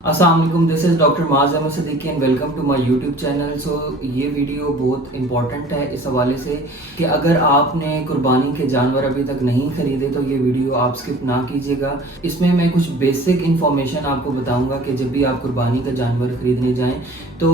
अस्सलाम वालेकुम, this is doctor Maaz Ahmad Siddiqui and welcome to my YouTube channel. ये वीडियो बहुत इंपॉर्टेंट है इस हवाले से कि अगर आपने कुर्बानी के जानवर अभी तक नहीं ख़रीदे तो ये वीडियो आप स्किप ना कीजिएगा। इसमें मैं कुछ बेसिक इन्फॉर्मेशन आपको बताऊंगा कि जब भी आप कुर्बानी का जानवर ख़रीदने जाएं तो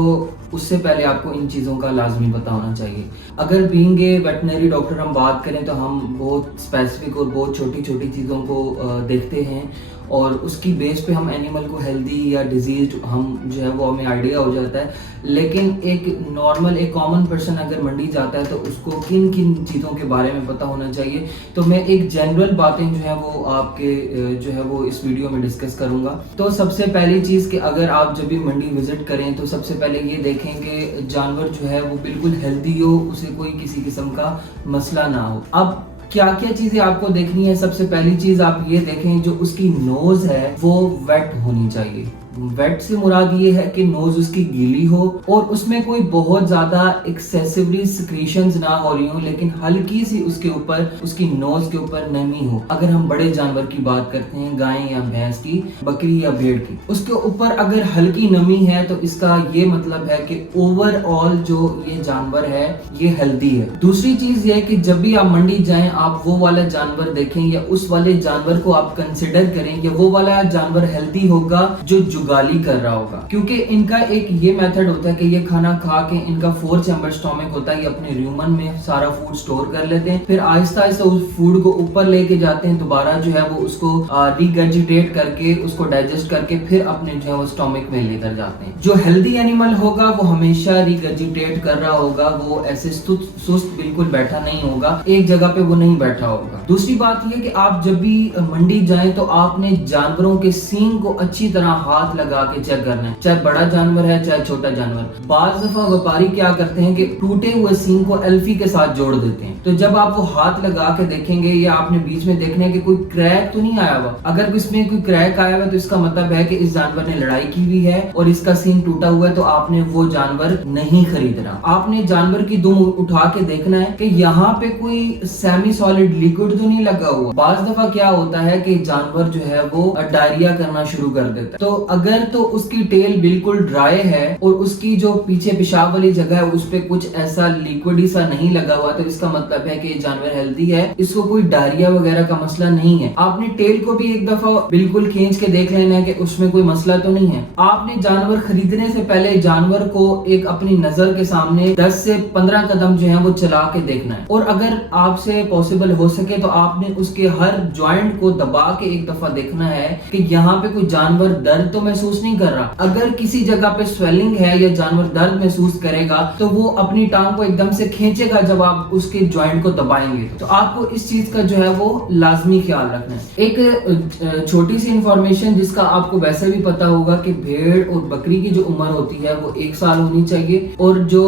उससे पहले आपको इन चीज़ों का लाजमी पता होना चाहिए। अगर बीइंग ए वेटनरी डॉक्टर हम बात करें तो हम बहुत स्पेसिफिक और बहुत छोटी छोटी चीज़ों को देखते हैं और उसकी बेस पे हम एनिमल को हेल्दी या डिजीज हम जो है वो हमें आइडिया हो जाता है। लेकिन एक नॉर्मल एक कॉमन पर्सन अगर मंडी जाता है तो उसको किन किन चीज़ों के बारे में पता होना चाहिए, तो मैं एक जनरल बातें जो है वो आपके जो है वो इस वीडियो में डिस्कस करूंगा। तो सबसे पहली चीज़ कि अगर आप जब भी मंडी विजिट करें तो सबसे पहले ये देखें कि जानवर जो है वो बिल्कुल हेल्दी हो, उसे कोई किसी किस्म का मसला ना हो। अब क्या क्या चीजें आपको देखनी है, सबसे पहली चीज आप ये देखें जो उसकी नोज है वो वेट होनी चाहिए। वेट से मुराद ये है कि नोज उसकी गीली हो और उसमें कोई बहुत ज्यादा एक्सेसिवली सिक्रीशंस ना हो रही हो, लेकिन हल्की सी उसके ऊपर उसकी नोज के ऊपर नमी हो। अगर हम बड़े जानवर की बात करते हैं, गाय या भैंस की, बकरी या भेड़ की, उसके ऊपर अगर हल्की नमी है तो इसका ये मतलब है कि ओवरऑल जो ये जानवर है ये हेल्दी है। दूसरी चीज ये है कि जब भी आप मंडी जाएं आप वो वाला जानवर देखें या उस वाले जानवर को आप कंसिडर करें या वो वाला जानवर हेल्दी होगा जो जुगाली कर रहा होगा, क्योंकि इनका एक ये मेथड होता है कि ये खाना खा के इनका 4 चैम्बर स्टोमक होता है, ये अपने र्यूमन में सारा फूड स्टोर कर लेते हैं, फिर आहिस्ता आहिस्ता उस फूड को ऊपर लेके जाते हैं, दोबारा जो है वो उसको रिगर्जिटेट करके उसको डाइजेस्ट करके फिर अपने जो है वो स्टोमक में लेकर जाते हैं। जो हेल्दी एनिमल होगा वो हमेशा रिगर्जिटेट कर रहा होगा, वो ऐसे सुस्त बिल्कुल बैठा नहीं होगा, एक जगह पे वो नहीं बैठा होगा। दूसरी बात ये कि आप जब भी मंडी जाएं तो आपने जानवरों के सींग को अच्छी तरह हाथ लगा के चेक करना है, चाहे बड़ा जानवर है चाहे छोटा जानवर। बाज दफा व्यापारी क्या करते हैं कि टूटे हुए सींग को एल्फी के साथ जोड़ देते हैं, तो जब आप वो हाथ लगा के देखेंगे या आपने बीच में देखना है कि कोई क्रैक तो नहीं आया हुआ। अगर इसमें कोई क्रैक आया हुआ तो इसका मतलब है कि इस जानवर ने लड़ाई की हुई है और इसका सींग टूटा हुआ है, तो आपने वो जानवर नहीं खरीदना। आपने जानवर की दुम उठा के देखना है कि यहाँ पे कोई सेमी सॉलिड लिक्विड तो नहीं लगा हुआ। बाज दफा क्या होता है कि जानवर जो है वो डायरिया करना शुरू कर देता है, तो अगर तो उसकी टेल बिल्कुल ड्राई है और उसकी जो पीछे पेशाब वाली जगह है उस पे कुछ ऐसा लिक्विड सा नहीं लगा हुआ, तो इसका मतलब है कि ये जानवर हेल्दी है, इसको कोई डायरिया वगैरह का मसला नहीं है। आपने टेल को भी एक दफा बिल्कुल खींच के देख लेना है कि उसमें कोई मसला तो नहीं है। आपने जानवर खरीदने से पहले जानवर को एक अपनी नजर के सामने 10 से 15 कदम जो है वो चला के देखना है, और अगर आपसे पॉसिबल हो सके तो आपने उसके हर जॉइंट को दबा के एक दफा देखना है कि यहाँ पे कोई जानवर दर्द तो महसूस नहीं कर रहा। अगर किसी जगह पे स्वेलिंग है या जानवर दर्द महसूस करेगा तो वो अपनी टांग को एकदम से खींचेगा जब आप उसके जॉइंट को दबाएंगे, तो आपको इस चीज का जो है वो लाजमी ख्याल रखना है। एक छोटी सी इंफॉर्मेशन जिसका आपको वैसे भी पता होगा कि भेड़ और बकरी की जो उम्र होती है वो 1 साल होनी चाहिए और जो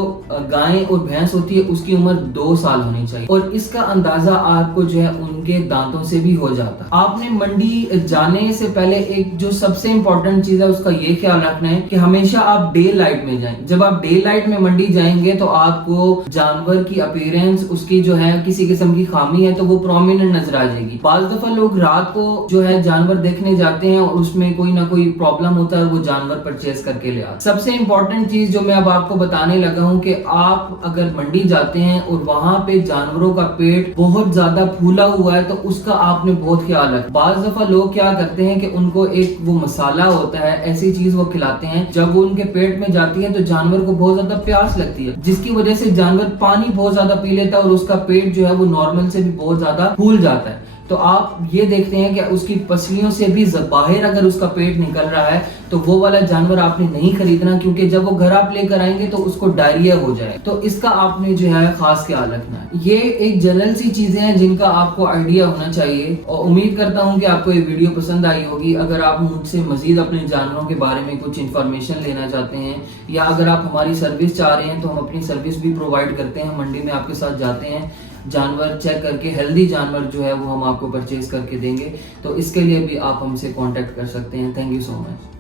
गाय और भैंस होती है उसकी उम्र 2 साल होनी चाहिए, और इसका अंदाजा आपको जो है उनके दांतों से भी हो जाता है। आपने मंडी जाने से पहले एक जो सबसे इंपॉर्टेंट चीज है उसका ये ख्याल रखना है कि हमेशा आप डे लाइट में जाएं। जब आप डे लाइट में मंडी जाएंगे तो आपको जानवर की अपीयरेंस उसकी जो है किसी किस्म की खामी है तो वो प्रोमिनेंट नजर आ जाएगी। बाज दफा लोग रात को जो है जानवर देखने जाते हैं और उसमें कोई ना कोई प्रॉब्लम होता है और वो जानवर परचेज करके ले आते। सबसे इंपॉर्टेंट चीज जो मैं अब आपको बताने लगा हूँ कि आप अगर मंडी जाते हैं और वहां पे जानवरों का पेट बहुत ज्यादा फूला हुआ है तो उसका आपने बहुत ख्याल रखना। बाज दफा लोग क्या करते हैं कि उनको एक वो मसाला होता है, ऐसी चीज वो खिलाते हैं, जब वो उनके पेट में जाती है तो जानवर को बहुत ज्यादा प्यास लगती है, जिसकी वजह से जानवर पानी बहुत ज्यादा पी लेता है और उसका पेट जो है वो नॉर्मल से भी बहुत ज्यादा फूल जाता है। तो आप ये देखते हैं कि उसकी पसलियों से भी बाहर अगर उसका पेट निकल रहा है तो वो वाला जानवर आपने नहीं खरीदना, क्योंकि जब वो घर आप लेकर आएंगे तो उसको डायरिया हो जाए, तो इसका आपने जो है खास ख्याल रखना है। ये एक जनरल सी चीजें हैं जिनका आपको आइडिया होना चाहिए और उम्मीद करता हूँ कि आपको ये वीडियो पसंद आई होगी। अगर आप मुझसे मजीद अपने जानवरों के बारे में कुछ इन्फॉर्मेशन लेना चाहते हैं या अगर आप हमारी सर्विस चाह रहे हैं तो हम अपनी सर्विस भी प्रोवाइड करते हैं। मंडी में आपके साथ जाते हैं, जानवर चेक करके हेल्दी जानवर जो है वो हम आपको परचेज करके देंगे, तो इसके लिए भी आप हमसे कांटेक्ट कर सकते हैं। Thank you so much.